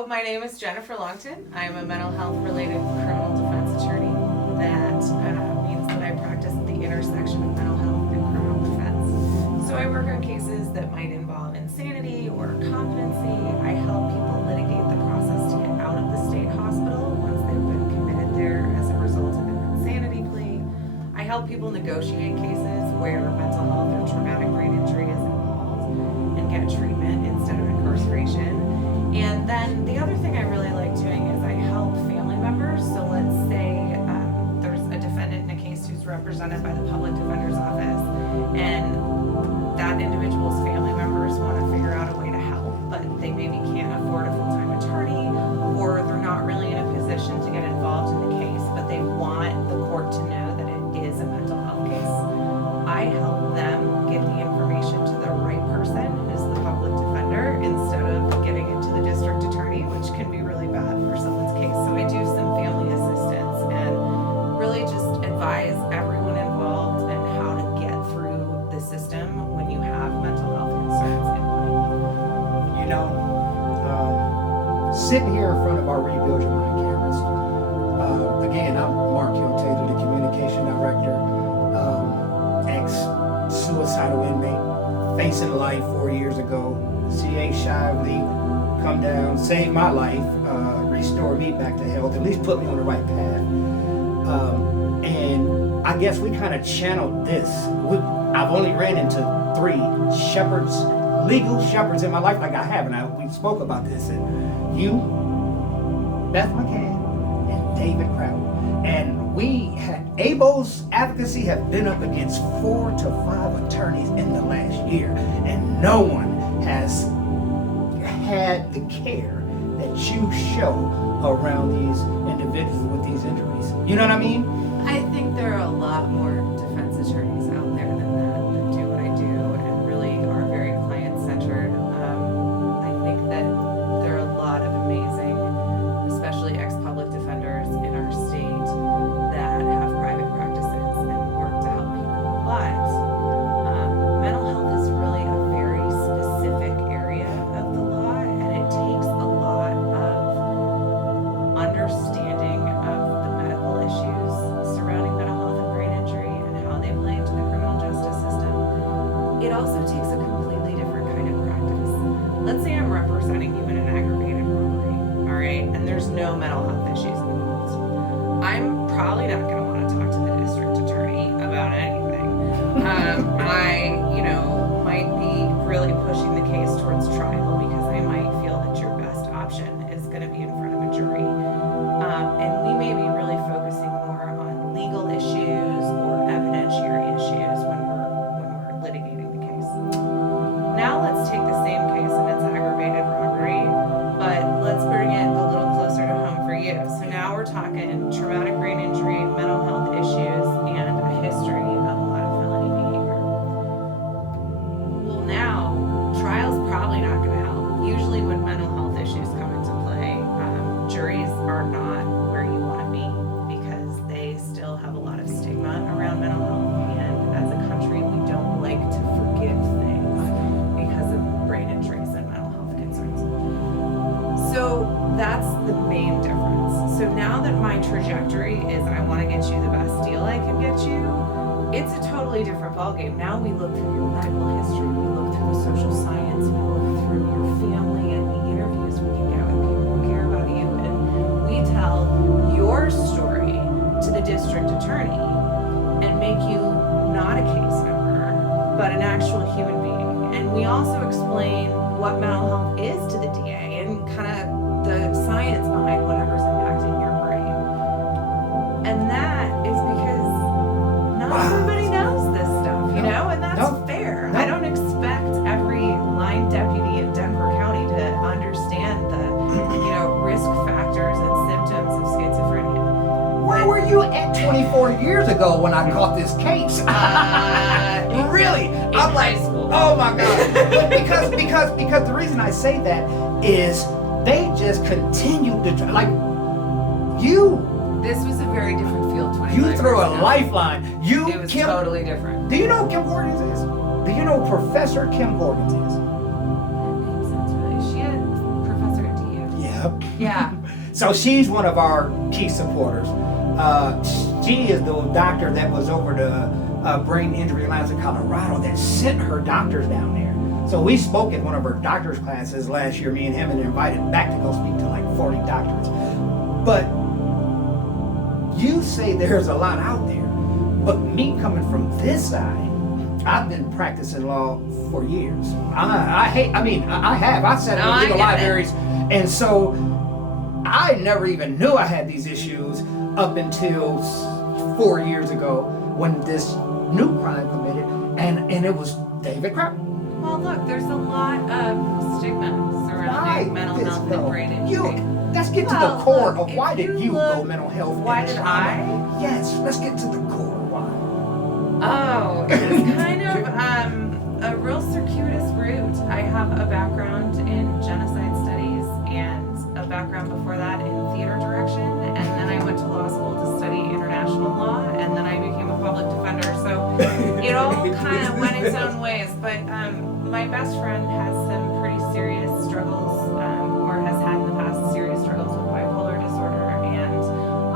So my name is Jennifer Longton. I'm a mental health related criminal defense attorney. That means that I practice at the intersection of mental health and criminal defense. So I work on cases that might involve insanity or competency. I help people litigate the process to get out of the state hospital once they've been committed there as a result of an insanity plea. I help people negotiate cases where mental health or traumatic brain injury is involved and get treatment instead of incarceration. And then the other thing I really like doing is I help family members. So let's say there's a defendant in a case who's represented by the public defender's office, and that individual's family members want to figure out a way to help, but they maybe can't afford a full-time attorney, or they're not really in a position to get involved in the case, but they want the court to know that it is a mental health case. I help them get the information to the right person, who's the public defender, instead of getting it to the district attorney, which can be really bad for someone's case. So I do some family assistance and really just advise everyone involved and how to get through the system when you have mental health concerns in mind. You know, sitting here in front of our Rebuild Your Mind cameras, again, I'm Mark Hill Taylor, the communication director, ex-suicidal inmate, facing life 4 years ago. CA Shively come down, saved my life, restored me back to health, at least put me on the right path. And I guess we kind of channeled this. I've only ran into 3 shepherds, legal shepherds in my life like I have, and we spoke about this. And you, Beth McCann, and David Crowder. And ABO's advocacy have been up against 4 to 5 attorneys in the last year, and no one has had the care that you show around these individuals with these injuries. You know what I mean? I think there are a lot more defense attorneys out there than that do what I do and really are very client-centered. I think that there are a lot of amazing, especially ex-public defenders in our state that have private practices and work to help people. But mental health is really a very specific area of the law, and it takes a lot of understanding of the medical issues surrounding mental health and brain injury and how they play into the criminal justice system. It also takes a completely different kind of practice. Let's say I'm representing you in an aggravated robbery, all right, and there's no mental health issues involved. I'm probably not going to want to talk to the district attorney about anything. I, might be really pushing the case towards trial because I might feel that your best option is going to be in front of a jury. And we may be really focusing more on legal issues or evidentiary issues when we're litigating the case. Now let's take the same case and it's aggravated robbery, but let's bring it a little closer to home for you. So now we're talking traumatic brain injury, mental health issues, and a history of a lot of felony behavior. Well, now trial's probably not going to help. Usually when mental health issues come into play, juries are not where you want to be because they still have a lot of stigma around mental health, and as a country we don't like to forgive things because of brain injuries and mental health concerns. So that's the main difference. So now that my trajectory is I want to get you the best deal I can get you, it's a totally different ballgame. Now we look through your medical history, we look through the social science, we look through your family and the interviews we can get with people who care about you, and we tell your story to the district attorney and make you not a case number, but an actual human being. And we also explain what mental health is to the DA and kind of the science behind whatever's impacting your brain. And that is because not everybody knows this stuff, and that's fair. I don't expect every line deputy in Denver County to understand the, risk factors and symptoms of schizophrenia. Where were you at 24 years ago when I caught this case? Really? I'm like, oh my God. But because the reason I say that is they just continued to try, like you. This was a very different field 25 You years threw a ago. lifeline. It was totally different. Do you know who Kim Gorgans is? Do you know Professor Kim Gorgans is? That name sounds really. Is she a professor at DU? Yeah. Yep. Yeah. So she's one of our key supporters. She is the doctor that was over the Brain Injury Alliance of Colorado that sent her doctors down there. So we spoke at one of her doctor's classes last year, me and him, and invited back to go speak to like 40 doctors. But you say there's a lot out there, but me coming from this side, I've been practicing law for years. I sat in No, I legal get it. libraries, and so I never even knew I had these issues up until 4 years ago when this new crime committed, and it was David Crown. Well, look, there's a lot of stigma surrounding mental health and brain injury. Let's get to the Well, core look, of why if did you you look- go mental health? and why did trauma? Yes, let's get to the core. Why? Oh, it's kind of a real circuitous route. I have a background in genocide studies and a background before that in theater direction, and then I went to law school to study international law, and then I became a public defender. So it all kind of went its own ways. But my best friend has some pretty serious struggles, or has had in the past serious struggles with bipolar disorder, and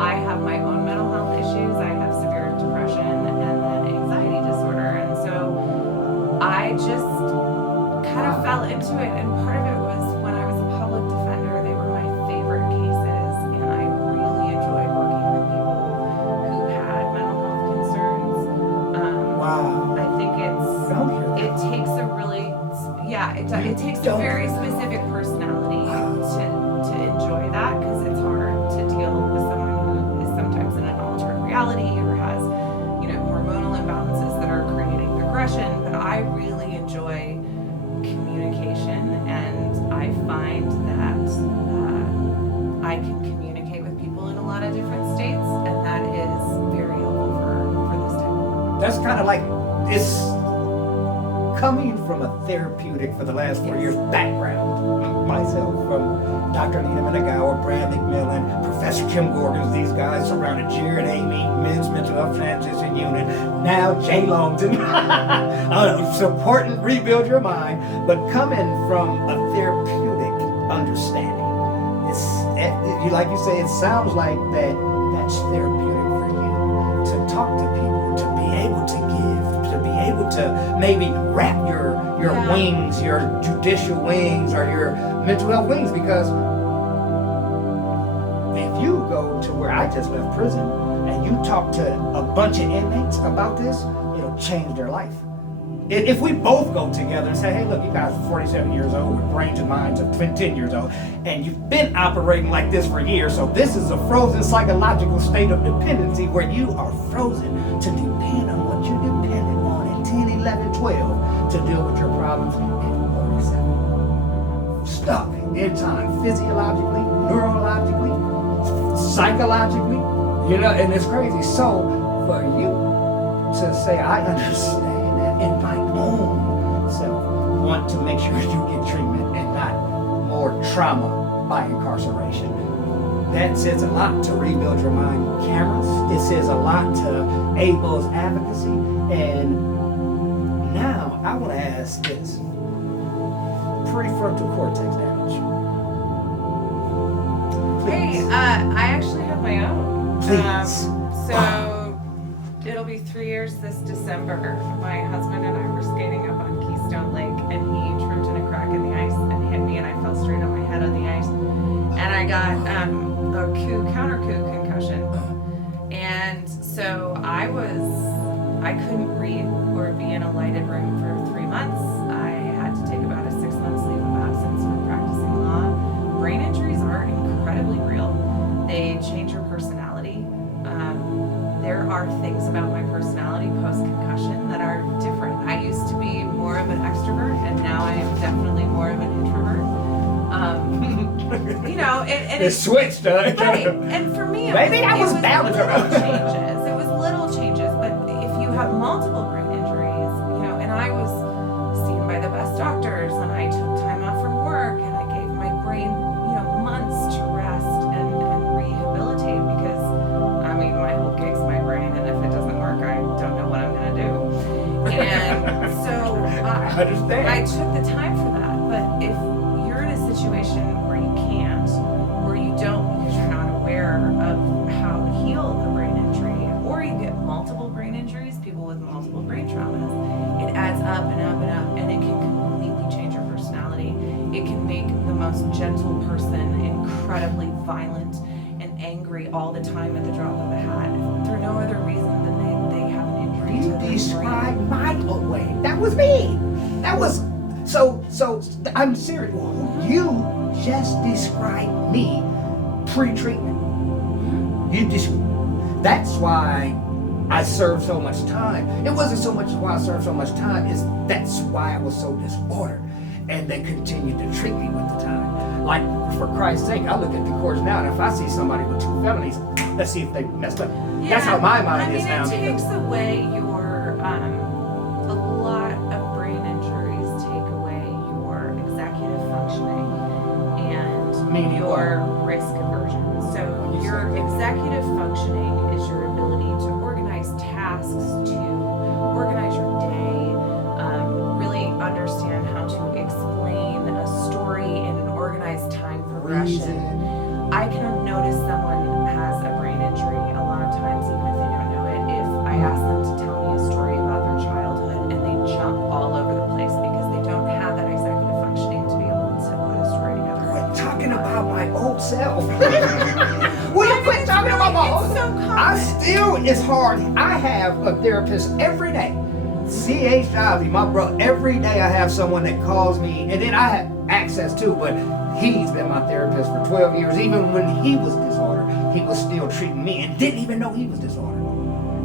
I have my own mental health issues. I have severe depression and then anxiety disorder, and so I just kind of fell into it. And part of it was when I was a public defender, they were my favorite cases, and I really enjoyed working with people who had mental health concerns. Wow. I think Don't hear that. it takes a really, it takes a Don't. very specific personality to enjoy that, because it's hard to deal with someone who is sometimes in an altered reality or has, hormonal imbalances that are creating aggression. But I really enjoy communication, and I find that I can communicate with people in a lot of different states, and that is very helpful for this type of work. That's kind of like this coming from a therapeutic for the last 4 years background. Myself, from Dr. Nina Menegauer, Brad McMillan, Professor Kim Gorgans, these guys surrounded Jared Amy, Men's Mental Health Transition Unit, now Jay Longton, supporting Rebuild Your Mind, but coming from a therapeutic understanding. Like you say, it sounds like that's therapeutic for you to talk to people, to be able to give, to be able to maybe wrap your Yeah. wings, your judicial wings or your mental health wings, because if you go to where I just left prison and you talk to a bunch of inmates about this, it'll change their life. If we both go together and say, hey, look, you guys are 47 years old with brains and minds of 10 years old, and you've been operating like this for years, so this is a frozen psychological state of dependency where you are frozen to depend on what you depended on at 10, 11, 12 to deal with your problems at 47. Stuck in time, physiologically, neurologically, psychologically, and it's crazy. So for you to say, I understand, in my own self, want to make sure you get treatment and not more trauma by incarceration. That says a lot to Rebuild Your Mind cameras. It says a lot to ABO's advocacy. And now I want to ask this. Prefrontal cortex damage. Hey, Please. I actually have my own. Please. So it'll be 3 years this December. My husband and I were skating up on Keystone Lake, and he tripped in a crack in the ice and hit me, and I fell straight on my head on the ice. And I got a counter coup concussion. And so I couldn't read or be in a lighted room for 3 months. I had to take about a 6 months leave of absence from practicing law. Brain injuries are incredibly real. They change your personality. There are things about my personality post-concussion that are different. I used to be more of an extrovert, and now I am definitely more of an introvert. It switched. Right. And for me, Maybe I was little balanced around. changes. It was little changes. But if you have multiple brain injuries, and I was seen by the best doctors, and I took time off from work, and I gave my brain, months to rest and rehabilitate, because my whole gig's my brain, and if it doesn't work, I don't know what I'm gonna do. And so I understand. I took the time for that. But if you're in a situation where you can't, and up and up, and it can completely change your personality. It can make the most gentle person incredibly violent and angry all the time at the drop of a hat for no other reason than they have an injury to You their brain. described my way. That was me. That was so. I'm serious. You just described me pre-treatment. That's why I served so much time. It wasn't so much why I served so much time. That's why I was so disordered, and they continued to treat me with the time. Like, for Christ's sake, I look at the courts now, and if I see somebody with 2 felonies, let's see if they messed up. That's how my mind is now. It takes away your a lot of brain injuries take away your executive functioning and Meaning your risk aversion. So your executive functioning is your ability to organize tasks, to organize your day, really understand how to explain a story in an organized time progression. I can notice someone has a brain injury a lot of times, even if they don't know it, if I ask them to tell me a story about their childhood and they jump all over the place because they don't have that executive functioning to be able to put a story together. Quit talking about my old self. Will you quit talking about my old It's so self? common. It's hard. I have a therapist every day. C.H. Ivy, my brother, every day I have someone that calls me, and then I have access to, but he's been my therapist for 12 years. Even when he was disordered, he was still treating me and didn't even know he was disordered.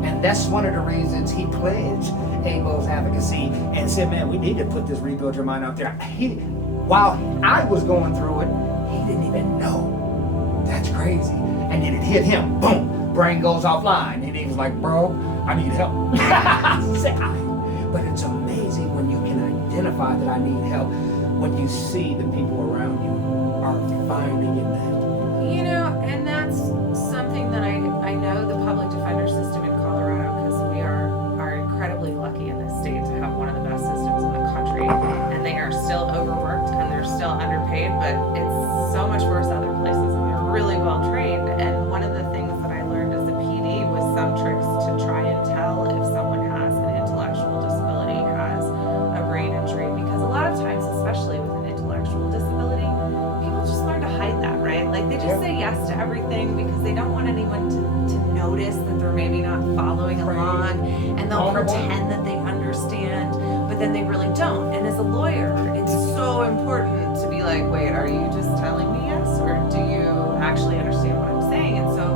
And that's one of the reasons he pledged ABO's advocacy and said, man, we need to put this Rebuild Your Mind out there. While I was going through it, he didn't even know. That's crazy. And then it hit him, boom, brain goes offline. And he was like, bro, I need help. But it's amazing when you can identify that I need help, when you see the people around you are finding it help. You know, and that's something that I know the public defender system in Colorado, because we are incredibly lucky in this state to have one of the best systems in the country, and they are still overworked and they're still underpaid, but it's so much worse other places, and they're really well trained. And one of the things that I learned as a PD was some tricks to try and tell if someone has an intellectual disability, has a brain injury, because a lot of times, especially with an intellectual disability, people just learn to hide that, right? Like they just say yes to everything because they don't want anyone to notice that they're maybe not following along, and they'll pretend that they understand, but then they really don't. And as a lawyer, it's so important to be like, wait, are you just telling me yes, or do you actually understand what I'm saying? And so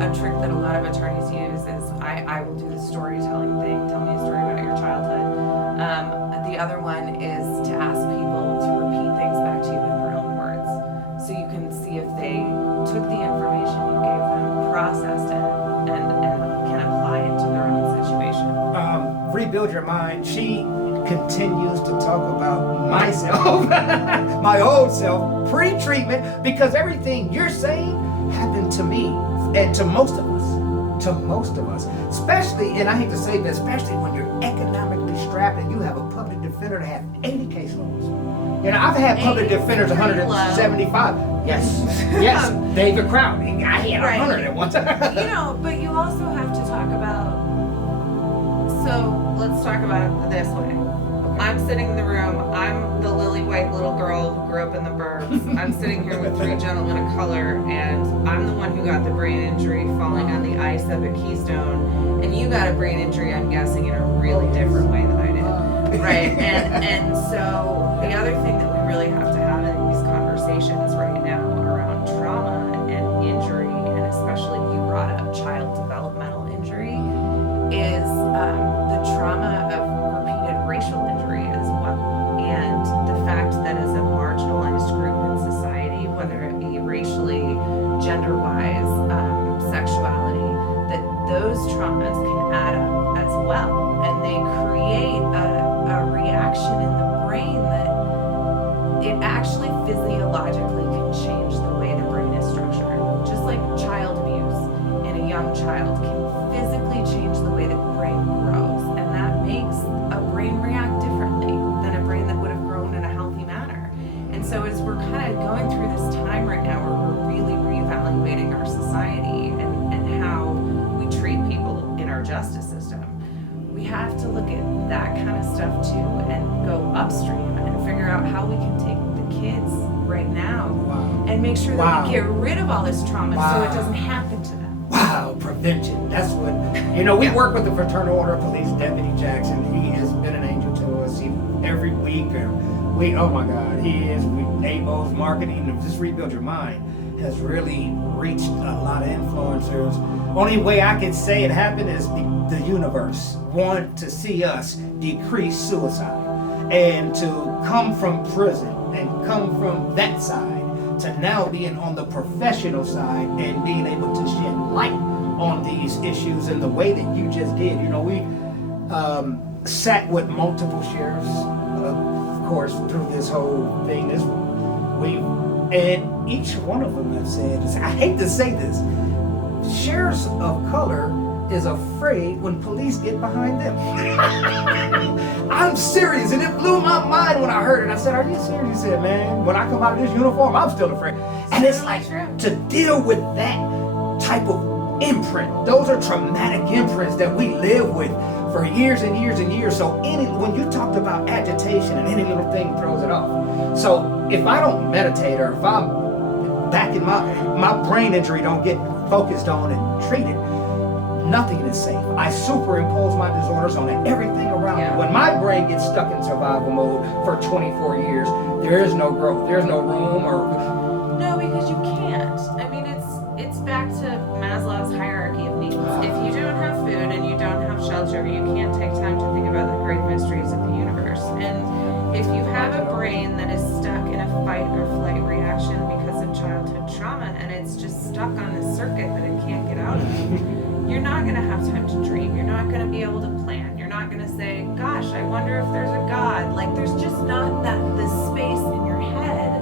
a trick that a lot of attorneys use is I will do the storytelling thing, tell me a story about your childhood. The other one is to ask people to repeat things back to you in their own words, so you can see if they took the information you gave them, processed it, and can apply it to their own situation. Rebuild Your Mind, she continues to talk about myself, my old self, pre-treatment, because everything you're saying happened to me and to most of us, especially, and I hate to say this, especially when you're economically strapped and you have a public defender that has 80 caseloads. You know, I've had public defenders 175. Yes, David Crown. I had 100 at one time. You know, but you also have to talk about, so let's talk about it this way. I'm sitting in the room, I'm the lily white little girl who grew up in the burbs. I'm sitting here with 3 gentlemen of color, and I'm the one who got the brain injury falling on the ice up at Keystone, and you got a brain injury, I'm guessing, in a really different way than I did, right? And so the other thing that we really have to have in these conversations right now around trauma and injury, and especially you brought up child developmental injury, is the trauma of repeated racial injury as well. And the fact that as a marginalized group in society, whether it be racially, gender-wise, sexuality, that those traumas can add up as well. And they create a reaction in the brain that it actually physiologically can change the way the brain is structured. Just like child abuse in a young child can physically change the way the brain grows. And that makes a brain react differently than a brain that would have grown in a healthy manner. And so as we're kind of going through this time right now where we're really reevaluating our society and how we treat people in our justice system, we have to look at that kind of stuff too, and go upstream and figure out how we can take the kids right now Wow. and make sure that Wow. we get rid of all this trauma so Wow. it doesn't happen to them. Wow, prevention. That's what, we Yeah. work with the Fraternal Order of Police, Deputy Jackson. He has been an angel to us every week. Oh my God, ABO's marketing of Just Rebuild Your Mind has really reached a lot of influencers. Only way I can say it happened is the universe wanted to see us decrease suicide, and to come from prison and come from that side to now being on the professional side and being able to shed light on these issues in the way that you just did. We sat with multiple sheriffs, of course, through this whole thing. And each one of them have said, I hate to say this, sheriffs of color is afraid when police get behind them. I'm serious, and it blew my mind when I heard it. I said, are you serious? He said, man, when I come out of this uniform, I'm still afraid. And it's like, to deal with that type of imprint, those are traumatic imprints that we live with for years and years and years. So when you talked about agitation and any little thing throws it off. So if I don't meditate, or if I'm back in my brain injury don't get focused on and treated, nothing is safe. I superimpose my disorders on everything around me. When my brain gets stuck in survival mode for 24 years, there is no growth. There's no room No, because you can't. I mean, it's back to Maslow's hierarchy of needs. If you don't have food and you don't have shelter, you can't take time to think about the great mysteries of the universe. And if you have a brain that is stuck in a fight or flight reaction because of childhood trauma, and it's just stuck on this circuit that it can't get out of, you're not going to have time to dream. You're not going to be able to plan. You're not going to say, gosh, I wonder if there's a God. Like, there's just not the space in your head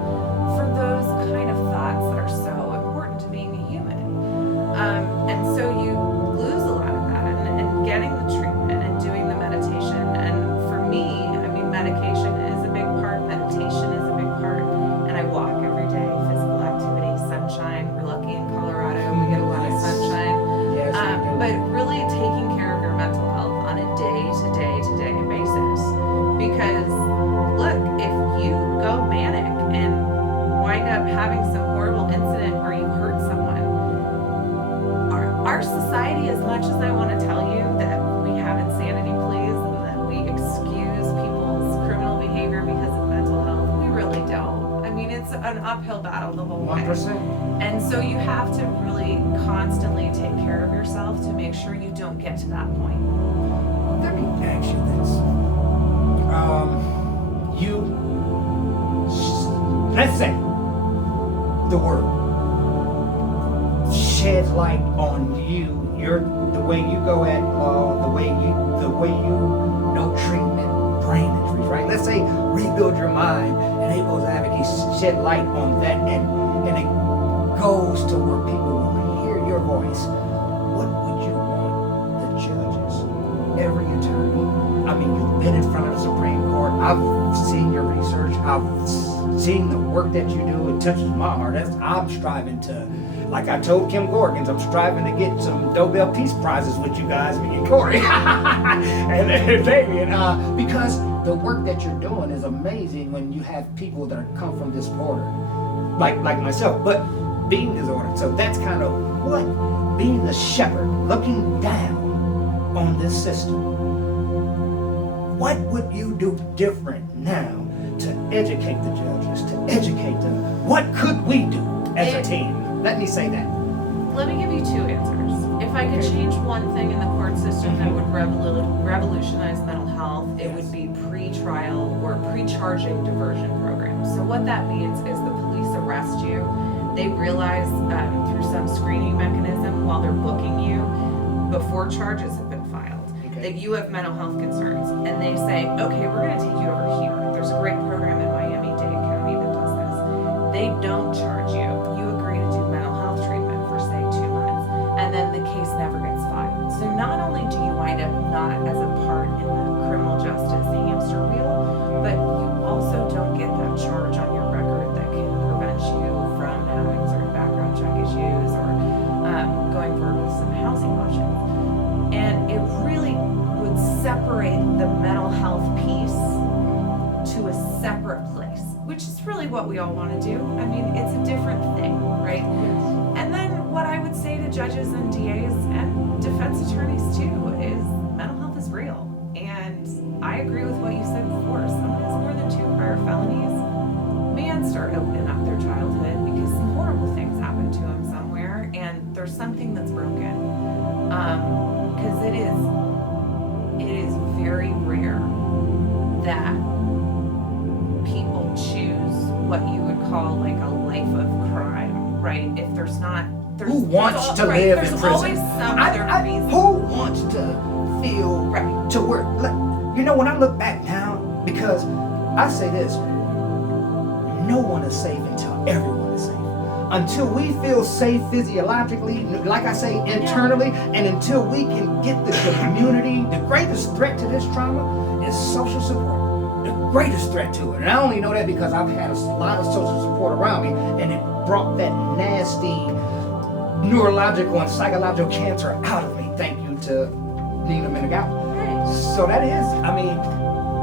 for those kind of thoughts that are so important to being a human. And so you lose a lot of that, and getting the treatment and doing the meditation. And for me, I mean, medication is a big part. Meditation is a big part. And I walk every day, physical activity, sunshine. We're lucky in Colorado. We get a lot of sunshine. But really taking care of your mental health on a day-to-day basis. Because, look, if you go manic and wind up having some horrible incident where you hurt someone, our society, as much as I want to tell you that we have insanity pleas and that we excuse people's criminal behavior because of mental health, we really don't. I mean, it's an uphill battle the whole way. 1%. And so you have to really constantly take care of yourself to make sure you don't get to that point. Let me ask you this. Let's say the word sheds light on you, the way you go at law, the way you know treatment, brain injuries, right? Let's say Rebuild Your Mind and ABO's Advocacy shed light on that, and it goes to where people will hear your voice. What would you want the judges, every attorney? I mean, you've been in front of the Supreme Court. I've seen your research. I've seen the work that you do. It touches my heart. I'm striving to, like I told Kim Gorgons, I'm striving to get some Nobel Peace Prizes with you guys, me and Corey and Damien, because the work that you're doing is amazing when you have people that come from disorder, like myself, but being disordered. So that's kind of what being the shepherd, looking down on this system. What would you do different now to educate the judges, to educate them? What could we do as a team? Let me say that. Let me give you two answers. If I could change one thing in the court system that would revolutionize mental health, it would be pre-trial or pre-charging diversion programs. So what that means is the police arrest you. They realize through some screening mechanism while they're booking you, before charges have been filed, that you have mental health concerns. And they say, okay, we're going to take you over here. There's a great program in Miami-Dade County that does this. They don't charge you. You agree to do mental health treatment for, say, 2 months. And then the case never gets filed. So not only do you wind up not as a part in the criminal justice hamster wheel, but you also don't get that charge on your record that can prevent you from having certain background check issues or going forward with some housing options. And it really would separate the mental which is really what we all want to do. I mean, it's a different thing, right? And then what I would say to judges and DAs and defense attorneys too is mental health is real. And I agree with what you said before. Someone has more than 2 prior felonies, man, start opening up their childhood because some horrible things happen to them somewhere, and there's something that's broken. Because it is very rare that people choose what you would call like a life of crime, right? If there's not, who wants to right, live there's in prison? always some other reason. Who wants to feel Right. to work? You know, when I look back now, because I say this, no one is safe until everyone is safe. Until we feel safe physiologically, like I say, internally, and until we can get the community, the greatest threat to this trauma is social support. The greatest threat to it. And I only know that because I've had a lot of social support around me, and it brought that nasty neurological and psychological cancer out of me. Thank you to Nina Menegau. Right. So that is, I mean,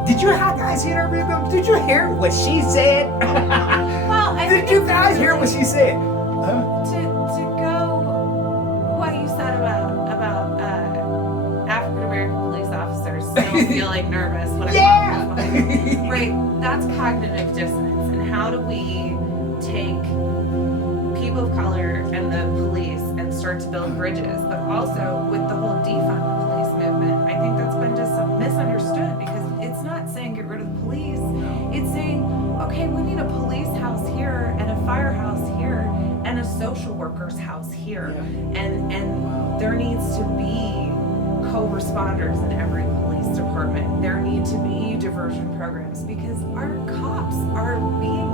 did you guys hear that, Reba? Did you hear what she said? Well, I Did think you it's guys hear what she said? to go what you said about African American police officers still feeling nervous when a Yeah. cop is behind. Right, that's cognitive dissonance. And how do we take people of color and the police and start to build bridges? But also with the whole defund the police movement, I think that's been just misunderstood, because it's not saying get rid of the police. It's saying, okay, we need a police house here and a firehouse here and a social worker's house here. And there needs to be co-responders in every police department. There need to be diversion programs, because our cops are being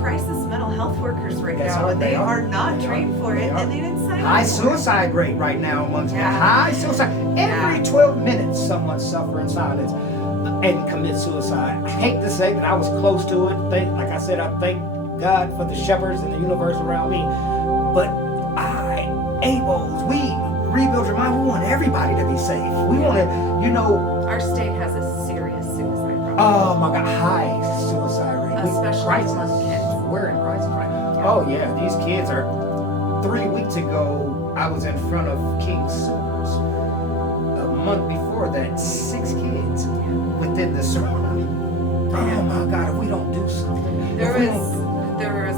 crisis mental health workers right That's now, what and they they are. are not They trained are. for They it, are. and they didn't sign High up for it. suicide rate right now amongst them. Yeah. High suicide. Every Yeah. 12 minutes, someone suffers in silence and commits suicide. I hate to say that I was close to it. Like I said, I thank God for the shepherds and the universe around me. But we rebuild your mind. We want everybody to be safe. We want to, you know. Our state has a serious suicide problem. Oh my God, high suicide rate. Especially crisis. among kids. We're in crisis right now. Oh yeah, these kids are. 3 weeks ago, I was in front of King Soopers. A month before that, 6 kids within the circle. Oh my God, if we don't do something. There if we was don't-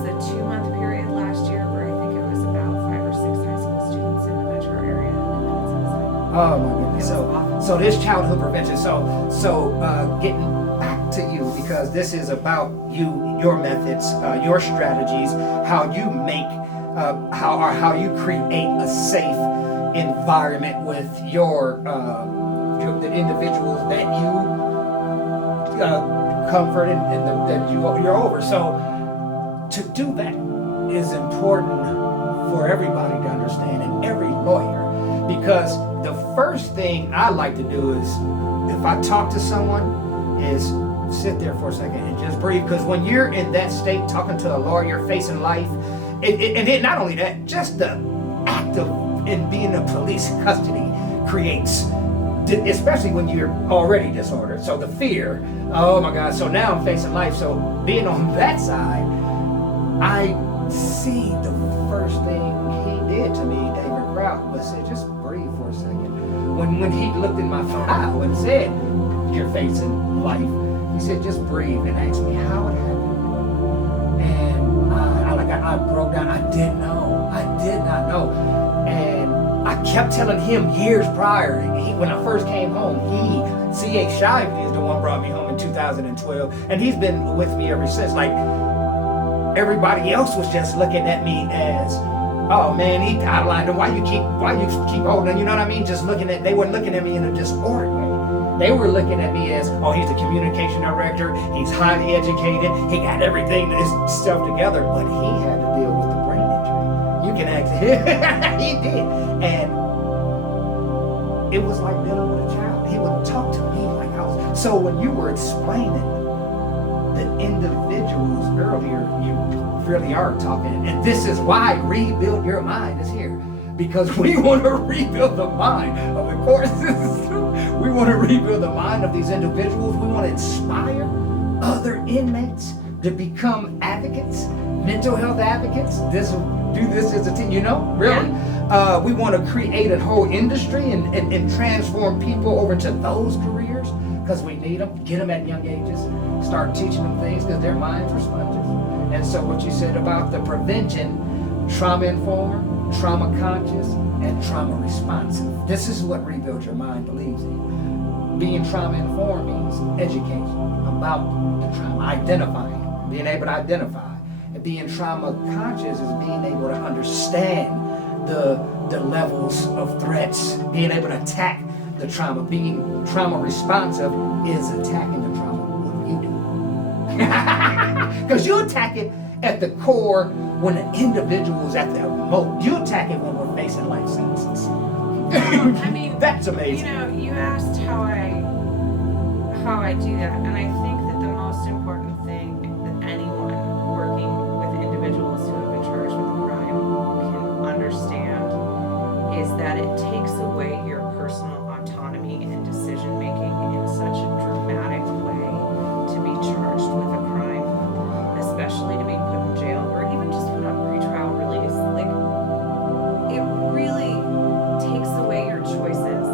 a 2-month period last year where I think it was about 5 or 6 high school students in the metro area committed suicide. Oh my goodness. It was awful. So this childhood prevention. So getting back to you, because this is about you, your methods, your strategies, how you make, how you create a safe environment with the individuals that you comfort and that you're over. So to do that is important for everybody to understand, and every lawyer, because the first thing I like to do is, if I talk to someone, is sit there for a second and just breathe. Because when you're in that state, talking to a lawyer, facing life, and it, not only that, just the act of in being in police custody creates, especially when you're already disordered. So the fear, oh my God. So now I'm facing life. So being on that side, I see the first thing he did to me, David Kraut, was say, just breathe for a second. When he looked in my file and said, you're facing life, he said, just breathe, and asked me how it happened. And I broke down. I didn't know. I did not know. And I kept telling him years prior, when I first came home, C.A. Shively is the one brought me home in 2012, and he's been with me ever since. Like, everybody else was just looking at me as, oh man, he outlined him. Why you keep holding? You know what I mean? Just looking at, they weren't looking at me in a disordered way. They were looking at me as, oh, he's the communication director. He's highly educated. He got everything himself together, but he had to deal with the brain injury. You can ask. He did, and it was like dealing with a child. He would talk to me like I was. So when you were explaining the individuals earlier, you really are talking, and this is why Rebuild Your Mind is here, because we want to rebuild the mind of, course, this is true. We want to rebuild the mind of these individuals. We want to inspire other inmates to become advocates, mental health advocates. Do this as a team, really. We want to create a whole industry and transform people over to those careers because we need them. Get them at young ages. Start teaching them things because their minds are sponges. And so what you said about the prevention, trauma-informed, trauma-conscious, and trauma-responsive. This is what Rebuild Your Mind believes in. Being trauma-informed means education about the trauma, identifying, being able to identify. And being trauma-conscious is being able to understand the levels of threats, being able to attack the trauma. Being trauma-responsive is attacking the trauma. What do? Because you attack it at the core when the individual is at their most. You attack it when we're facing life sentences. I mean, that's amazing. You asked how I do that, and I think that the most important thing that anyone working with individuals who have been charged with a crime can understand is that it takes away your personal autonomy and decision making in such a dramatic way to be charged with a crime, especially to be put in jail or even just put on pretrial release. Like, it really takes away your choices.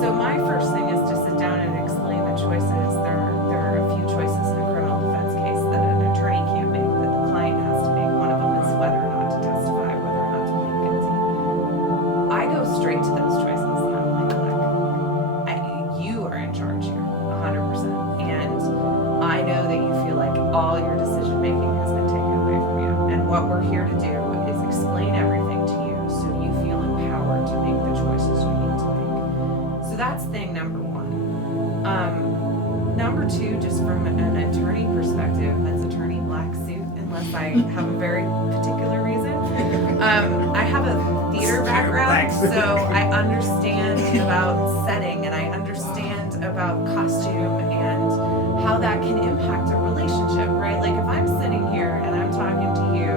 So my first thing is to sit down and explain the choices. There are a few choices in a criminal defense case that an attorney can't make, that the client has to make. One of them is whether or not to testify, whether or not to plead guilty. I go straight to those choices and I'm like, look, you are in charge here, 100%. And I know that you feel like all your decision making has been taken away from you. And what we're here to do is explain everything to you so you feel empowered to make the choices you need to make. So that's thing number one. Number two, just from an attorney perspective, that's attorney black suit, unless I have a very particular reason. I have a theater background, so I understand about setting and I understand about costume and how that can impact a relationship, right? Like if I'm sitting here and I'm talking to you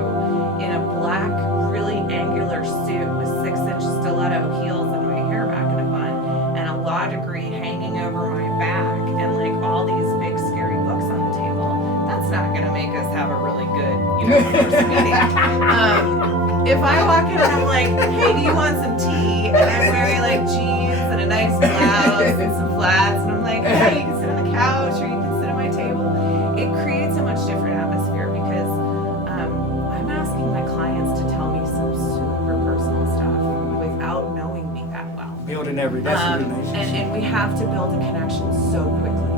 in a black, really angular suit with 6-inch stiletto heels and my hair back in a bun and a law degree hanging over my back and like all these big scary books on the table, that's not gonna make us have a really good, first meeting. If I walk in and I'm like, hey, do you want some tea? And I'm wearing like jeans and a nice blouse and some flats, and I'm like, hey, you can sit on the couch or you can sit at my table. It creates a much different atmosphere because I'm asking my clients to tell me some super personal stuff without knowing me that well. Building that's a relationship. And we have to build a connection so quickly.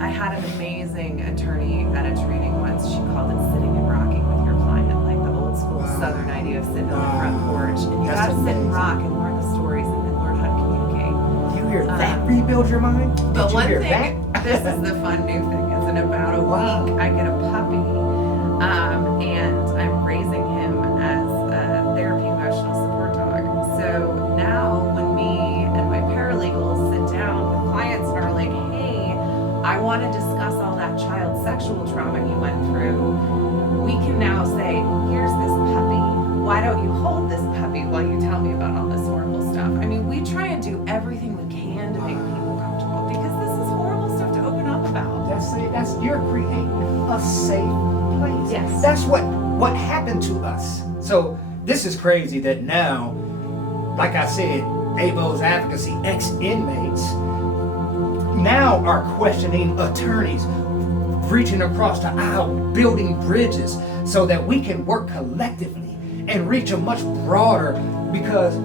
I had an amazing attorney at a training once. She called it sitting and rocking with your client, like the old school Southern idea of sitting on the front porch. And you gotta sit and rock and learn the stories and then learn how to communicate. You hear that? Rebuild your mind? But Did you one hear thing, that? this is the fun new thing, is in about a week I get a puppy, and I'm raising him as a therapy emotional support dog. So now when me and my paralegals sit down with clients and are like, hey, I want to discuss all that child sexual trauma you went through, we can now say, here's this puppy. Why don't you hold this puppy while you tell me about all this horrible stuff? I mean, we try and do everything we can to make people comfortable because this is horrible stuff to open up about. That's you're creating a safe place. Yes. That's what happened to us. So this is crazy that now, like I said, ABO's advocacy, ex-inmates now are questioning attorneys, reaching across the aisle, building bridges so that we can work collectively and reach a much broader, because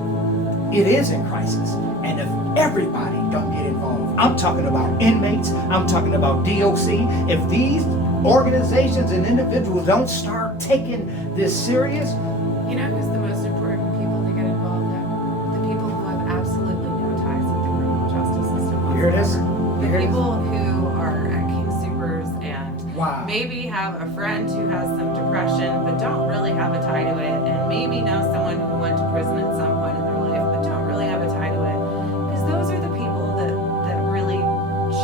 it is in crisis. And if everybody don't get involved, I'm talking about inmates, I'm talking about DOC, if these organizations and individuals don't start taking this serious. You know who's the most important people to get involved in? The people who have absolutely no ties with the criminal justice system Here it is. whatsoever. The Here it is. people who are at King Soopers and Wow. maybe have a friend who has some depression but don't really have a tie to it, and maybe know someone who went to prison at some point in their life but don't really have a tie to it. Because those are the people that really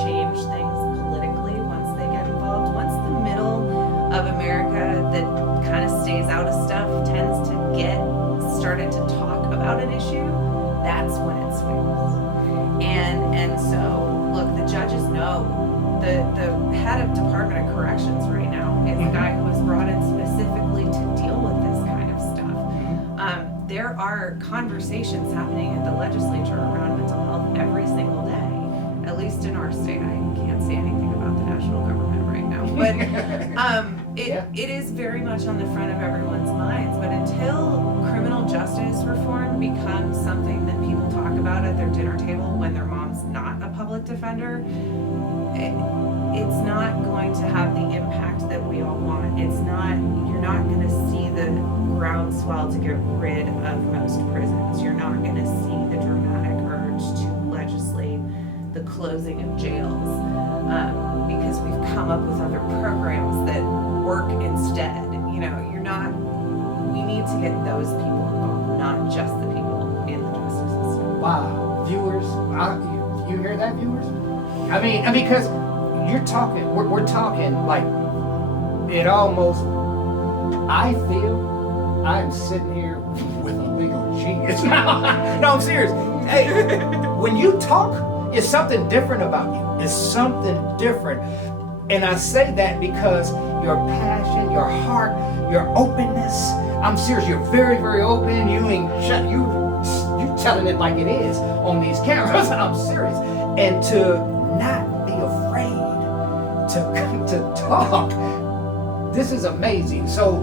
change things politically once they get involved. Once the middle of America that kind of stays out of stuff tends to get started to talk about an issue, that's when it swings. And so look, the judges know, the head of Department of Corrections right now. It's a guy who was brought in specifically to deal with this kind of stuff. There are conversations happening at the legislature around mental health every single day, at least in our state. I can't say anything about the national government right now, but it is very much on the front of everyone's minds. But until criminal justice reform becomes something that people talk about at their dinner table when their mom's not a public defender, it's not going to have the impact that we all want. You're not going to see the groundswell to get rid of most prisons. You're not going to see the dramatic urge to legislate the closing of jails because we've come up with other programs that work instead. We need to get those people involved, not just the people in the justice system. Wow, viewers, you hear that, viewers? I mean, because you're talking, we're talking like it almost. I feel I'm sitting here with a legal genius. No, I'm serious. Hey, when you talk, it's something different about you. It's something different. And I say that because your passion, your heart, your openness. I'm serious. You're very, very open. You ain't shut. You telling it like it is on these cameras. I'm serious. And to not be afraid to talk. This is amazing. So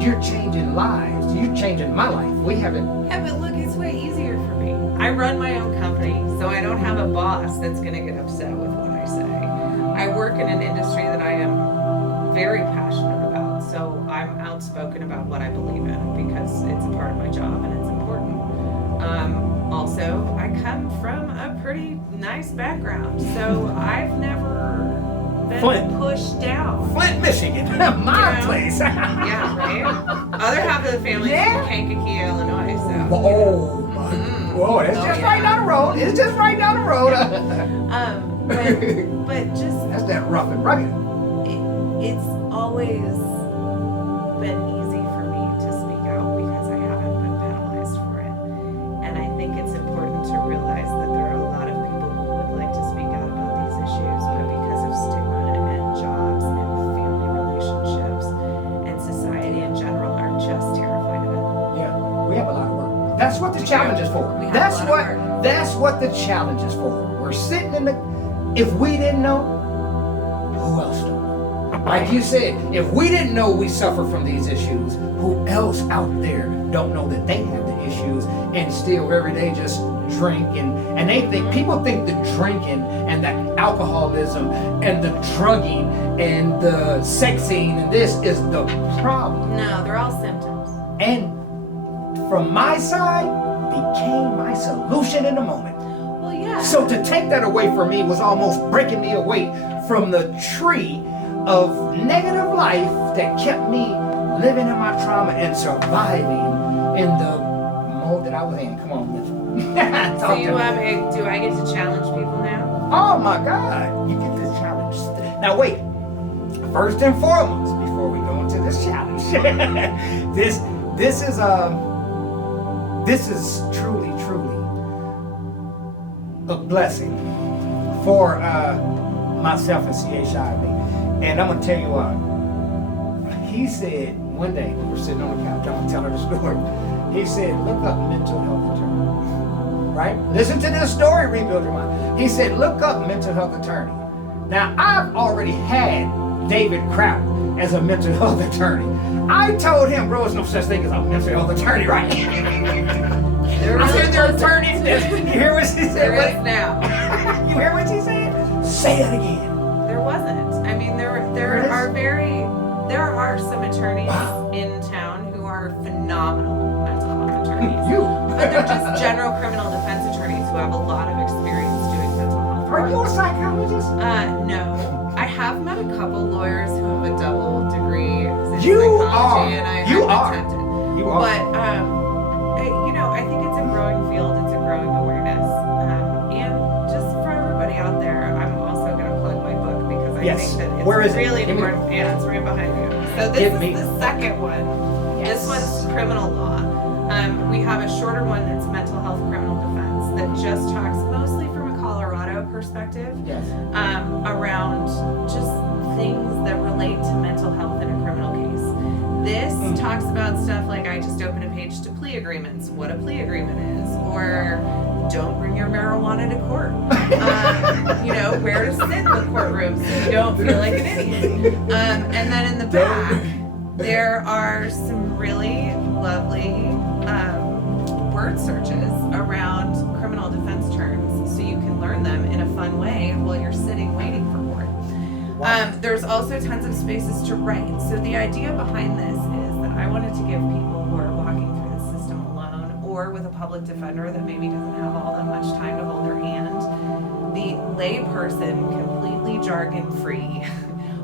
you're changing lives. You're changing my life. We haven't. Yeah, but look, it's way easier for me. I run my own company, so I don't have a boss that's going to get upset with what I say. I work in an industry that I am very passionate about, so I'm outspoken about what I believe in because it's a part of my job and it's important. Also, I come from a pretty nice background, so I've never been pushed down. Flint, Michigan, my place. Yeah, right? Other half of the family's from Kankakee, Illinois, so. Oh, my. Whoa, it's just right down the road. It's just right down the road. But just. That's that rough and rugged. It's always been easy for me to speak out because I haven't been penalized for it. And I think it's important to realize that there are a lot of people who would like to speak out about these issues, but because of stigma and jobs and family relationships and society in general are just terrified of it. Yeah, we have a lot of work. That's what the challenge is for. That's what the challenge is for. We're sitting in the. If we didn't know, who else don't know? Like you said, if we didn't know we suffer from these issues, who else out there don't know that they have the issues and still every day just drink and they think, people think the drinking and the alcoholism and the drugging and the sexing and this is the problem. No, they're all symptoms. And from my side, became my solution in the moment. Well, yeah. So to take that away from me was almost breaking me away from the tree of negative life that kept me living in my trauma and surviving in the mode that I was in. Come on, Mitch. So do I get to challenge people now? Oh my God, you get this challenge. Now wait, first and foremost, before we go into this challenge, this is truly a blessing for myself and CHIV. And I'm gonna tell you what, he said one day, we were sitting on the couch, I'm gonna tell her the story. He said, look up mental health attorney, right? Listen to this story, rebuild your mind. He said, look up mental health attorney. Now, I've already had David Kraut as a mental health attorney. I told him, bro, there's no such thing as a mental health attorney, right? I said, there are attorneys. You hear what she said? There is now. You hear what she said? Say it again. There wasn't. I mean, there are some attorneys in town who are phenomenal mental health attorneys. But they're just general criminal defense attorneys who have a lot of experience doing mental health work. Are you a psychologist? No. I have met a couple lawyers who have a double degree in You psychology, are. and I You have are. attempted. You are. But I think it's a growing field. It's a growing awareness, and just for everybody out there, I'm also going to plug my book because I think that it's Where is it? really Give me- important. Yeah, it's right behind you. So this Give is me- the second one. Yes. This one's criminal law. We have a shorter one that's mental health criminal defense that just talks mostly from a Colorado perspective Yes. around just things that relate to mental health in a criminal case. This talks about stuff like, I just opened a page to plea agreements, what a plea agreement is, or don't bring your marijuana to court. Where to sit in the courtroom so you don't feel like an idiot. And then in the back, there are some really lovely word searches around criminal defense terms so you can learn them in a fun way while you're sitting waiting for court. There's also tons of spaces to write. So the idea behind this is that I wanted to give people who are walking through the system alone or with a public defender that maybe doesn't have all that much time to hold their hand, the layperson, completely jargon-free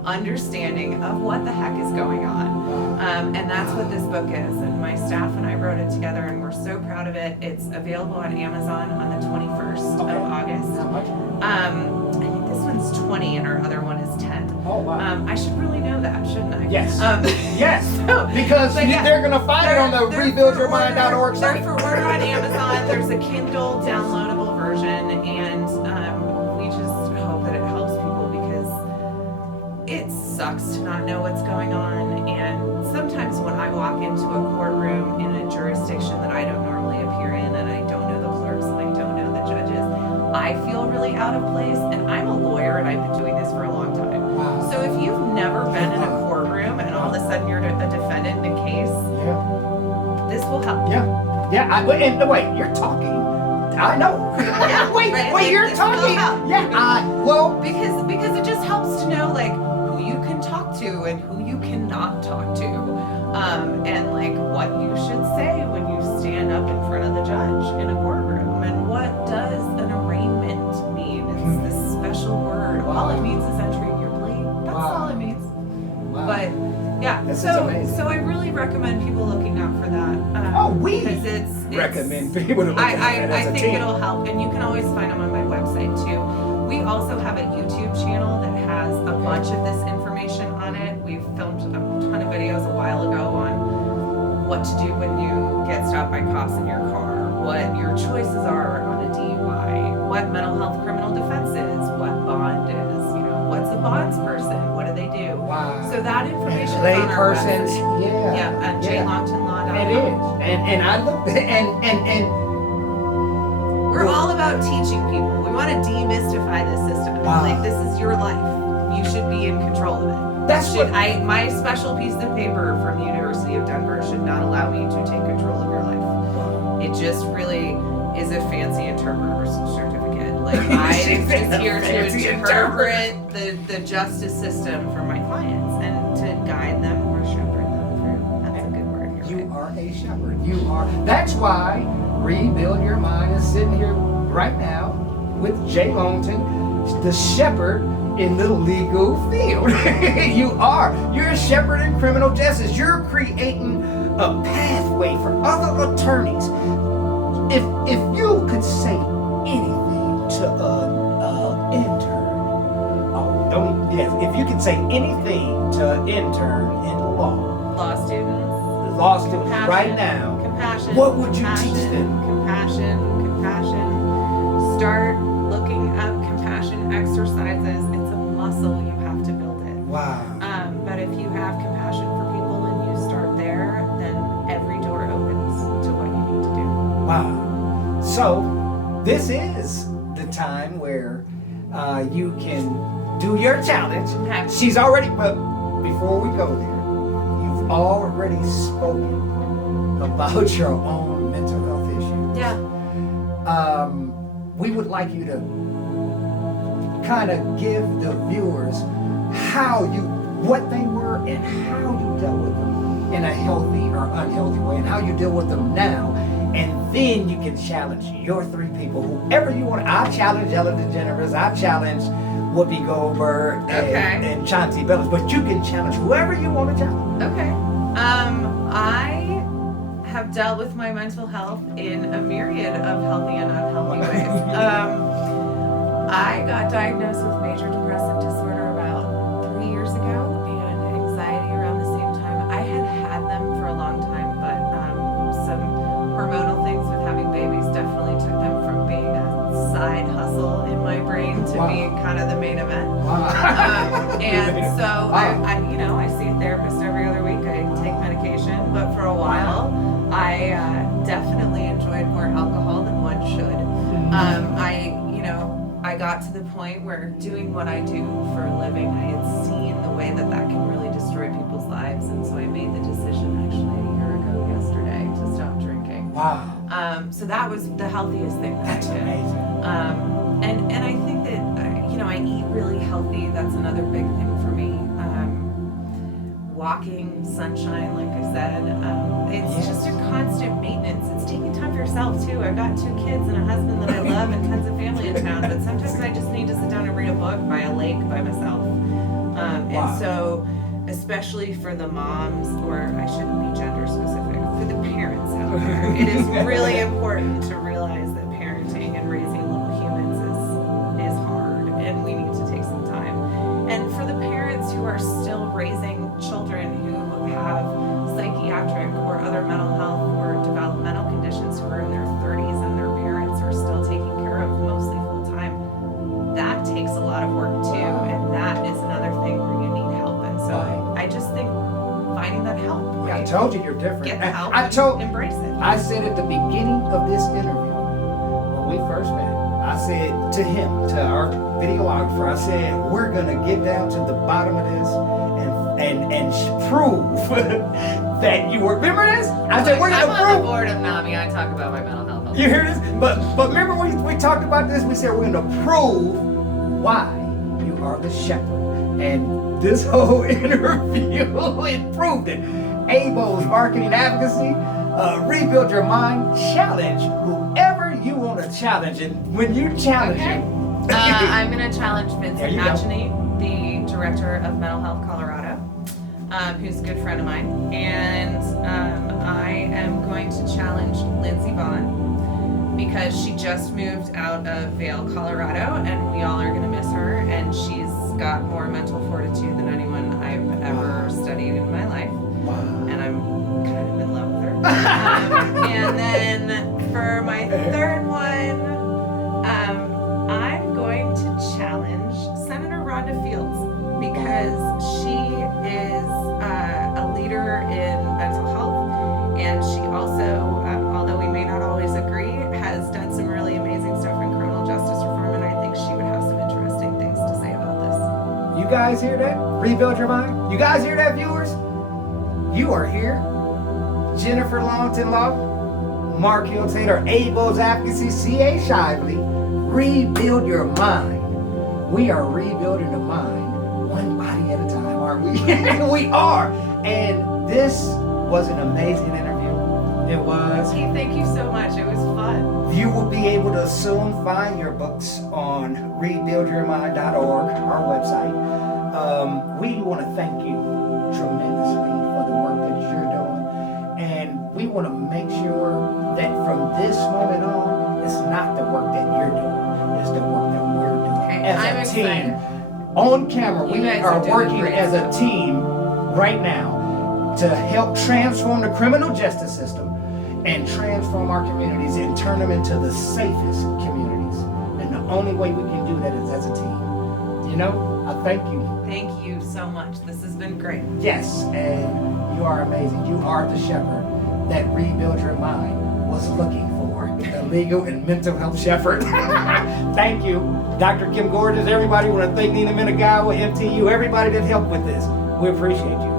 understanding of what the heck is going on. And that's what this book is. And my staff and I wrote it together, and we're so proud of it. It's available on Amazon on the 21st of August. How much? I think this one's 20 and our other one is 10. Oh, wow. I should really know that, shouldn't I? Yes. Yes. Because But yeah, they're going to find it on the they're rebuildyourmind.org They're site. for order on Amazon. There's a Kindle downloadable version, and we just hope that it helps people because it sucks to not know what's going on. And sometimes when I walk into a courtroom in a jurisdiction that I don't normally appear in, and I don't know the clerks and I don't know the judges, I feel really out of place. And I'm a lawyer, and I've been doing this for a long time. Wow. So if you've never been in a courtroom and all of a sudden you're a defendant in a case, this will help. And wait, you're talking. I know. Yeah, wait, right? wait, Like, you're this will talking. help. Because it just helps to know like who you can talk to and who you cannot talk to, and like what you should say when you stand up in front of the judge in a courtroom, and what does an arraignment mean? It's this special word. All it means is entering your plea. That's all it means. Wow. But yeah, This is so amazing. I really recommend people looking out for that. We because it's recommend people to look at it I as a think team. it'll help, and you can always find them on my website too. We also have a YouTube channel that has a bunch of this information on it. We've filmed a ton of videos a while ago on what to do when you get stopped by cops in your car, what your choices are on a DUI, what mental health criminal defense is, what bond is, what's a bonds person, what do they do? Wow. So that information Lay is on our persons, website. At jlongtonlaw.com. It is, and I looked, and We're all about teaching people. We want to demystify this system. Wow. Like, this is your life. You should be in control of it. That's what- My special piece of paper from University of Denver should not allow me to take control of your life. It just really is a fancy interpreter's certificate. Like, I'm just here Fancy to interpret the justice system for my clients and to guide them or shepherd them through. That's a good word. You're you right. are a shepherd. You are. That's why Rebuild Your Mind is sitting here right now with Jay Longton, the shepherd in the legal field. You're a shepherd in criminal justice. You're creating a pathway for other attorneys. If you could say anything to an intern, if you could say anything to an intern in law, Law students. law students Compassion, right now, compassion, what would you compassion, teach them? Compassion. Start looking up compassion exercises. It's a muscle. You have to build it. Wow. But if you have compassion for people and you start there, then every door opens to what you need to do. Wow. So this is the time where you can do your challenge. Okay. She's already, but before we go there, you've already spoken about your own mental health issues. Yeah. We would like you to kind of give the viewers what they were and how you dealt with them in a healthy or unhealthy way, and how you deal with them now. And then you can challenge your three people, whoever you want. I challenge Ellen DeGeneres. I challenge Whoopi Goldberg and Chauncey Billups. But you can challenge whoever you want to challenge. Okay. I have dealt with my mental health in a myriad of healthy and unhealthy ways. I got diagnosed with major depressive disorder about 3 years ago, and anxiety around the same time. I had them for a long time, but some hormonal things with having babies definitely took them from being a side hustle in my brain screen to Wow. be kind of the main event. Wow. And so Wow. I see a therapist every other week. I take medication, but for a while, I definitely enjoyed more alcohol than one should. I got to the point where doing what I do for a living, I had seen the way that can really destroy people's lives, and so I made the decision actually a year ago yesterday to stop drinking. Wow. So that was the healthiest thing that That's I did. amazing. And I think that I eat really healthy. That's another big thing for me. Walking, sunshine, like I said, it's just a constant maintenance. It's taking time for yourself too. I've got 2 kids and a husband that I love and tons of family in town, but sometimes I just need to sit down and read a book by a lake by myself. Wow. And so, especially for the moms, or I shouldn't be gender specific, for the parents out there, it is really important to realize that parenting and raising little humans is hard, and we need to take some time. And for the parents who are still raising children who have psychiatric or other mental health or developmental conditions, who are in their 30s and their parents are still taking care of mostly full time, that takes a lot of work too, and that is another thing where you need help. And so I just think finding that help. Yeah, I Right? told you you're different. Get the help. I and told. embrace it. I said at the beginning of this interview, when we first met, I said to him, to our videographer, I said, we're gonna get down to the bottom of this and prove that you were. Remember this? I said, we're I'm gonna on the prove. board of NAMI. I talk about my mental health. You hear this? But remember we talked about this. We said we're gonna prove why you are the shepherd, and this whole interview it proved it. ABO's marketing advocacy, rebuild your mind, challenge whoever you want to challenge, and when you challenge Okay. him, I'm going to challenge There Vincent you go. Achany, the director of Mental Health Colorado, who's a good friend of mine. And I am going to challenge Lindsey Vaughn because she just moved out of Vail, Colorado, and we all are going to miss her. And she's got more mental fortitude than anyone I've ever studied in my life. wow. And I'm kind of in love with her. And then for my third one, I'm going to challenge Senator Rhonda Fields because she is a leader in mental health, and she also, although we may not always agree, has done some really amazing stuff in criminal justice reform, and I think she would have some interesting things to say about You guys hear that? Rebuild your mind. You guys hear that, viewers? You are here. Jennifer Longton Law, Mark Hill Taylor, ABO's Advocacy, C.A. Shively. Rebuild your mind. We are rebuilding the mind one body at a time, aren't we? We are. And this was an amazing interview. It was. this. Hey, thank you so much. It was fun. You will be able to soon find your books on rebuildyourmind.org, our website. We want to thank you tremendously for the work that you're doing. And we want to make sure that from this moment on, it's not the work that you're doing, it's the work that we're doing. Okay, As I'm a excited. team, on camera, You we guys are are doing working great as a stuff. team right now to help transform the criminal justice system and transform our communities and turn them into the safest communities. And the only way we can do that is as a team. You know, I thank you. Thank you so much. This has been great. Yes, and you are amazing. You are the shepherd that Rebuild Your Mind was looking for. The legal and mental health shepherd. Thank you. Dr. Kim Gorgeous, everybody want to thank Nina Menagawa, MTU, everybody that helped with this. We appreciate you.